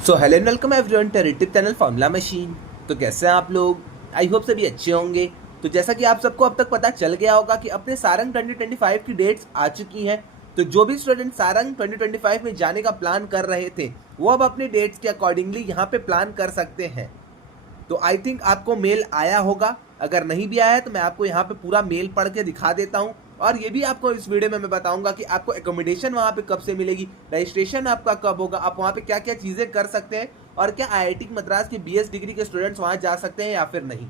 So hello and welcome everyone to YouTube channel formula machine. तो कैसे हैं आप लोग? आई होप सभी अच्छे होंगे। तो जैसा कि आप सबको अब तक पता चल गया होगा कि अपने सारंग 2025 की डेट्स आ चुकी हैं। तो जो भी स्टूडेंट सारंग 2025 में जाने का प्लान कर रहे थे वो अब अपने डेट्स के अकॉर्डिंगली यहाँ पे प्लान कर सकते हैं। तो आई थिंक आपको मेल आया होगा। अगर नहीं भी आया है तो मैं आपको यहाँ पे पूरा मेल पढ़ के दिखा देता हूँ। और ये भी आपको इस वीडियो में मैं बताऊंगा कि आपको एकोमोडेशन वहाँ पे कब से मिलेगी, रजिस्ट्रेशन आपका कब होगा, आप वहाँ पे क्या क्या चीज़ें कर सकते हैं, और क्या आईआईटी मद्रास के बीएस डिग्री के स्टूडेंट्स वहाँ जा सकते हैं या फिर नहीं।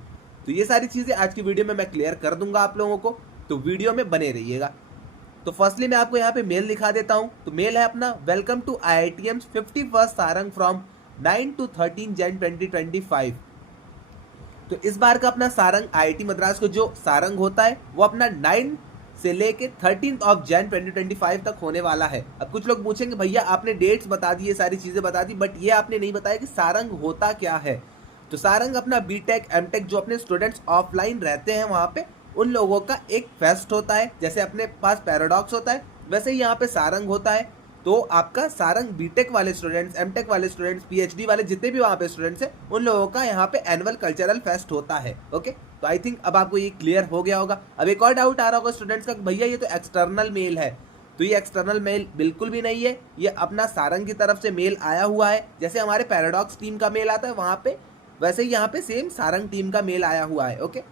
तो ये सारी चीज़ें आज की वीडियो में मैं क्लियर कर दूंगा आप लोगों को। तो वीडियो में बने रहिएगा। तो फर्स्टली मैं आपको यहाँ पे मेल दिखा देता हूँ। तो मेल है अपना, welcome to IITM's 51st Saarang from 9 to 13 Jan 2025। तो इस बार का अपना सारंग आईआईटी मद्रास को जो सारंग होता है वो अपना 9 से लेके 13 Jan 2025 तक होने वाला है। अब कुछ लोग पूछेंगे भैया आपने डेट्स बता दी, ये सारी चीज़ें बता दी, बट ये आपने नहीं बताया कि सारंग होता क्या है। तो सारंग अपना बीटेक एमटेक जो अपने स्टूडेंट्स ऑफलाइन रहते हैं वहाँ पे उन लोगों का एक फेस्ट होता है। जैसे अपने पास पैराडॉक्स होता है वैसे ही यहाँ पे सारंग होता है। तो आपका सारंग बीटेक वाले स्टूडेंट्स, एमटेक वाले स्टूडेंट्स, पीएचडी वाले जितने भी वहाँ पे स्टूडेंट्स हैं उन लोगों का यहाँ पे एनुअल कल्चरल फेस्ट होता है। ओके, तो आई थिंक अब आपको ये क्लियर हो गया होगा। अब एक और डाउट आ रहा होगा स्टूडेंट्स का, भैया ये तो एक्सटर्नल मेल है। तो ये एक्सटर्नल मेल बिल्कुल भी नहीं है, ये अपना सारंग की तरफ से मेल आया हुआ है। जैसे हमारे पैराडॉक्स टीम का मेल आता है वहाँ पे, वैसे ही यहाँ पे सेम सारंग टीम का मेल आया हुआ है। ओके,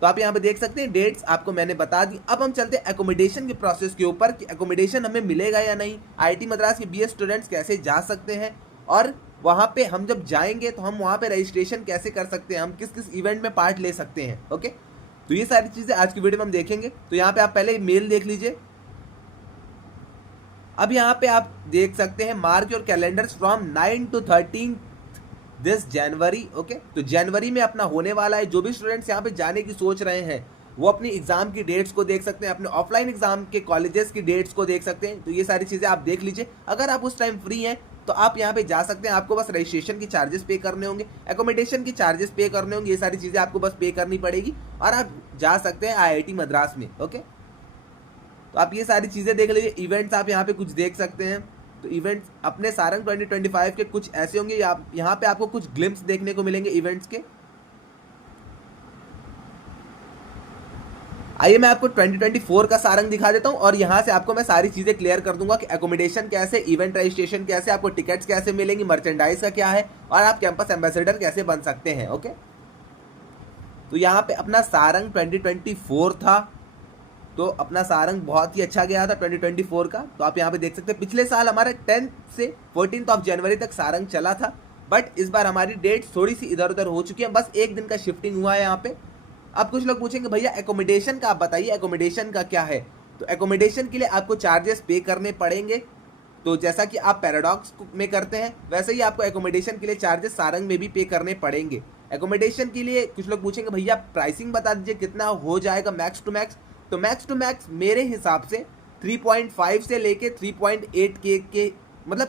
तो आप यहाँ पे देख सकते हैं डेट्स आपको मैंने बता दी। अब हम चलते हैं एकोमोडेशन के प्रोसेस के ऊपर कि एकोमोडेशन हमें मिलेगा या नहीं, आईआईटी मद्रास के बीएस स्टूडेंट्स कैसे जा सकते हैं, और वहाँ पे हम जब जाएंगे तो हम वहाँ पे रजिस्ट्रेशन कैसे कर सकते हैं, हम किस किस इवेंट में पार्ट ले सकते हैं। ओके, तो ये सारी चीज़ें आज की वीडियो में हम देखेंगे। तो यहाँ पे आप पहले मेल देख लीजिए। अब यहाँ पे आप देख सकते हैं mark your calendars from 9 to 13 this January. Okay, तो जनवरी में अपना होने वाला है। जो भी स्टूडेंट्स यहाँ पे जाने की सोच रहे हैं वो अपनी एग्जाम की डेट्स को देख सकते हैं, अपने ऑफलाइन एग्जाम के कॉलेजेस की डेट्स को देख सकते हैं। तो ये सारी चीज़ें आप देख लीजिए। अगर आप उस टाइम फ्री हैं तो आप यहाँ पे जा सकते हैं। आपको बस रजिस्ट्रेशन के चार्जेस पे करने होंगे, एकोमोडेशन के चार्जेस पे करने होंगे, ये सारी चीज़ें आपको बस पे करनी पड़ेगी और आप जा सकते हैं आईआईटी मद्रास में। ओके, तो आप ये सारी चीज़ें देख लीजिए। इवेंट्स आप यहाँ पे कुछ देख सकते हैं। तो इवेंट्स अपने सारंग 2025 के कुछ ऐसे होंगे, यहाँ पे आपको कुछ ग्लिम्स देखने को मिलेंगे इवेंट्स के। आइए मैं आपको 2024 का सारंग दिखा देता हूँ और यहाँ से आपको मैं सारी चीज़ें क्लियर कर दूंगा कि एकोमोडेशन कैसे, इवेंट रजिस्ट्रेशन कैसे, आपको टिकट्स कैसे मिलेंगी, मर्चेंडाइज का क्या है, और आप कैंपस एम्बेसडर कैसे बन सकते हैं। ओके, तो यहाँ पे अपना सारंग 2024 था। तो अपना सारंग बहुत ही अच्छा गया था 2024 का। तो आप यहाँ पे देख सकते हैं पिछले साल हमारा 10 से 14 जनवरी तक सारंग चला था, बट इस बार हमारी डेट थोड़ी सी इधर उधर हो चुकी है, बस एक दिन का शिफ्टिंग हुआ है यहाँ पे। अब कुछ लोग पूछेंगे भैया एकोमोडेशन का आप बताइए, एकोमोडेशन का क्या है। तो एकोमोडेशन के लिए आपको चार्जेस पे करने पड़ेंगे। तो जैसा कि आप पैराडॉक्स में करते हैं वैसे ही आपको एकोमोडेशन के लिए चार्जेस सारंग में भी पे करने पड़ेंगे। एकोमोडेशन के लिए कुछ लोग पूछेंगे भैया प्राइसिंग बता दीजिए कितना हो जाएगा मैक्स टू मैक्स। तो मैक्स टू मैक्स मेरे हिसाब से 3.5 से लेके 3.8 के मतलब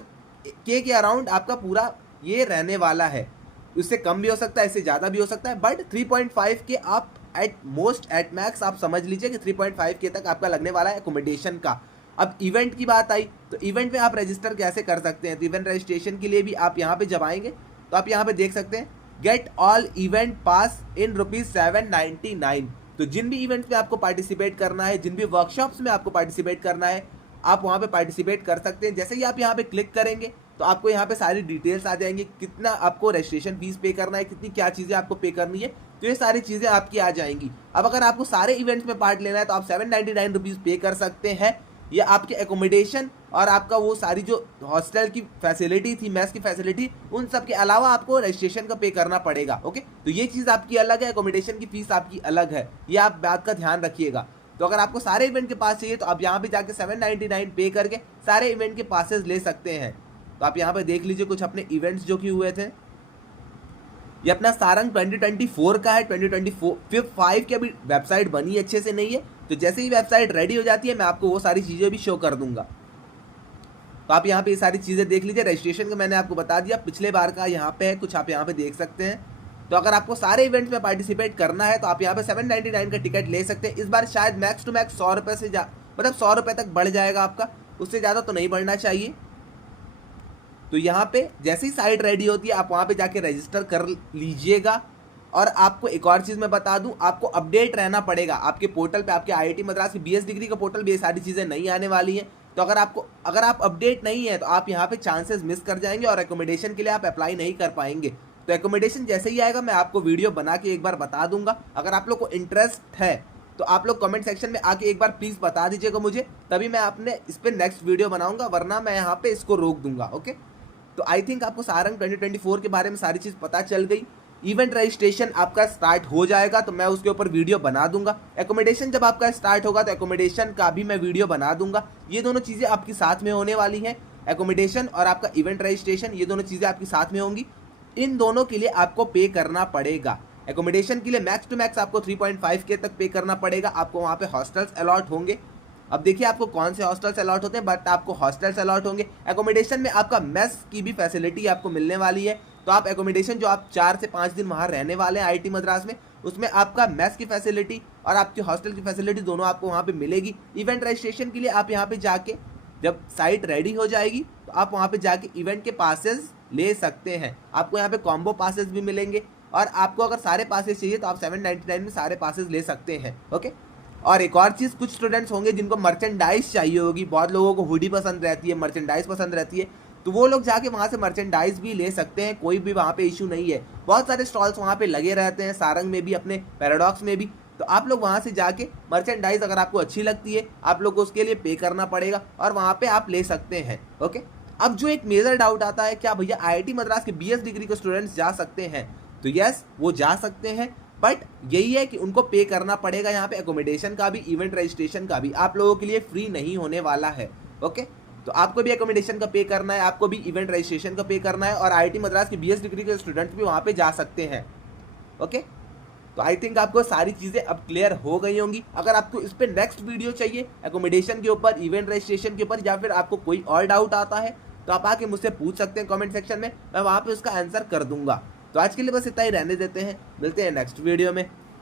के अराउंड आपका पूरा ये रहने वाला है। उससे कम भी हो सकता है, इससे ज़्यादा भी हो सकता है, बट 3.5 के आप एट मोस्ट एट मैक्स आप समझ लीजिए कि 3.5 के तक आपका लगने वाला है एकोमोडेशन का। अब इवेंट की बात आई तो इवेंट में आप रजिस्टर कैसे कर सकते हैं। तो इवेंट रजिस्ट्रेशन के लिए भी आप यहाँ पे जब आएंगे तो आप यहाँ पे देख सकते हैं गेट ऑल इवेंट पास इन ₹799। तो जिन भी इवेंट्स में आपको पार्टिसिपेट करना है, जिन भी वर्कशॉप्स में आपको पार्टिसिपेट करना है, आप वहाँ पे पार्टिसिपेट कर सकते हैं। जैसे ही आप यहाँ पे क्लिक करेंगे तो आपको यहाँ पे सारी डिटेल्स आ जाएंगी, कितना आपको रजिस्ट्रेशन फीस पे करना है, कितनी क्या चीज़ें आपको पे करनी है, तो ये सारी चीज़ें आपकी आ जाएंगी। अब अगर आपको सारे इवेंट्स में पार्ट लेना है तो आप ₹799 पे कर सकते हैं। ये आपके एकोमोडेशन और आपका वो सारी जो हॉस्टल की फैसिलिटी थी, मेस की फैसिलिटी, उन सब के अलावा आपको रजिस्ट्रेशन का पे करना पड़ेगा। ओके, तो ये चीज़ आपकी अलग है, एकोमोडेशन की फीस आपकी अलग है, ये आप बात का ध्यान रखिएगा। तो अगर आपको सारे इवेंट के पास चाहिए तो आप यहाँ पे जाके 799 पे करके सारे इवेंट के पासेस ले सकते हैं। तो आप यहाँ पे देख लीजिए कुछ अपने इवेंट्स जो कि हुए थे। ये अपना सारंग 2024 का है। 2025 की अभी वेबसाइट बनी अच्छे से नहीं है, तो जैसे ही वेबसाइट रेडी हो जाती है मैं आपको वो सारी चीज़ें भी शो कर दूंगा। तो आप यहाँ पे ये सारी चीज़ें देख लीजिए। रजिस्ट्रेशन का मैंने आपको बता दिया, पिछले बार का यहाँ पे है, कुछ आप यहाँ पे देख सकते हैं। तो अगर आपको सारे इवेंट्स में पार्टिसिपेट करना है तो आप यहाँ पे 799 का टिकट ले सकते हैं। इस बार शायद मैक्स टू मैक्स 100 रुपये से मतलब 100 रुपये तक बढ़ जाएगा आपका, उससे ज़्यादा तो नहीं बढ़ना चाहिए। तो यहाँ पे जैसे ही साइट रेडी होती है आप वहाँ पे जाके रजिस्टर कर लीजिएगा। और आपको एक और चीज़ मैं बता दूं, आपको अपडेट रहना पड़ेगा आपके पोर्टल पे। आपके आईआईटी मद्रास की बीएस डिग्री का पोर्टल भी ये सारी चीज़ें नहीं आने वाली हैं। तो अगर आप अपडेट नहीं है तो आप यहाँ पे चांसेस मिस कर जाएंगे और एकोमोडेशन के लिए आप अप्लाई नहीं कर पाएंगे। तो एकोमोडेशन जैसे ही आएगा मैं आपको वीडियो बना के एक बार बता दूंगा। अगर आप लोग को इंटरेस्ट है तो आप लोग कमेंट सेक्शन में आके एक बार प्लीज़ बता दीजिएगा मुझे, तभी मैं अपने इस पर नेक्स्ट वीडियो बनाऊंगा, वरना मैं यहाँ पे इसको रोक दूंगा। ओके, तो आई थिंक आपको सारंग 2024 के बारे में सारी चीज़ पता चल गई। इवेंट रजिस्ट्रेशन आपका स्टार्ट हो जाएगा तो मैं उसके ऊपर वीडियो बना दूंगा। एकोमोडेशन जब आपका स्टार्ट होगा तो एकोमोडेशन का भी मैं वीडियो बना दूंगा। ये दोनों चीज़ें आपकी साथ में होने वाली हैं, एकोमोडेशन और आपका इवेंट रजिस्ट्रेशन, ये दोनों चीज़ें आपकी साथ में होंगी। इन दोनों के लिए आपको पे करना पड़ेगा। एकोमोडेशन के लिए मैक्स टू मैक्स आपको 3.5K तक पे करना पड़ेगा। आपको वहाँ पे हॉस्टल्स अलॉट होंगे। अब देखिए आपको कौन से हॉस्टल्स अलॉट होते हैं, बट आपको हॉस्टल्स अलॉट होंगे। एकोमोडेशन में आपका मेस की भी फैसिलिटी आपको मिलने वाली है। तो आप एकोमोडेशन जो आप 4 से 5 दिन वहाँ रहने वाले हैं आईआईटी मद्रास में, उसमें आपका मेस की फैसिलिटी और आपकी हॉस्टल की फैसिलिटी दोनों आपको वहाँ पे मिलेगी। इवेंट रजिस्ट्रेशन के लिए आप यहाँ पे जाके जब साइट रेडी हो जाएगी तो आप वहाँ पे जाके इवेंट के पासेस ले सकते हैं। आपको यहाँ पे कॉम्बो पासेस भी मिलेंगे और आपको अगर सारे पासेस चाहिए तो आप 799 में सारे पासेस ले सकते हैं। ओके, और एक और चीज़, कुछ स्टूडेंट्स होंगे जिनको मर्चेंडाइज चाहिए होगी। बहुत लोगों को हुडी पसंद रहती है, मर्चेंडाइज पसंद रहती है, तो वो लोग जाके वहाँ से मर्चेंडाइज भी ले सकते हैं। कोई भी वहाँ पे इशू नहीं है। बहुत सारे स्टॉल्स वहाँ पे लगे रहते हैं, सारंग में भी, अपने पैराडॉक्स में भी। तो आप लोग वहाँ से जाके मर्चेंडाइज अगर आपको अच्छी लगती है, आप लोग को उसके लिए पे करना पड़ेगा और वहाँ पे आप ले सकते हैं। ओके, अब जो एक मेजर डाउट आता है, क्या भैया आईआईटी मद्रास के बीएस डिग्री के स्टूडेंट्स जा सकते हैं? तो यस, वो जा सकते हैं, बट यही है कि उनको पे करना पड़ेगा। यहाँ पे एकोमोडेशन का भी, इवेंट रजिस्ट्रेशन का भी आप लोगों के लिए फ्री नहीं होने वाला है। ओके, तो आपको भी एकोमोडेशन का पे करना है, आपको भी इवेंट रजिस्ट्रेशन का पे करना है, और आईआईटी मद्रास की बीएस डिग्री के स्टूडेंट्स भी वहाँ पे जा सकते हैं। ओके, तो आई थिंक आपको सारी चीज़ें अब क्लियर हो गई होंगी। अगर आपको इस पर नेक्स्ट वीडियो चाहिए एकोमोडेशन के ऊपर, इवेंट रजिस्ट्रेशन के ऊपर, या फिर आपको कोई और डाउट आता है तो आप आके मुझसे पूछ सकते हैं कमेंट सेक्शन में, मैं वहाँ पे उसका आंसर कर दूंगा। तो आज के लिए बस इतना ही रहने देते हैं, मिलते हैं नेक्स्ट वीडियो में।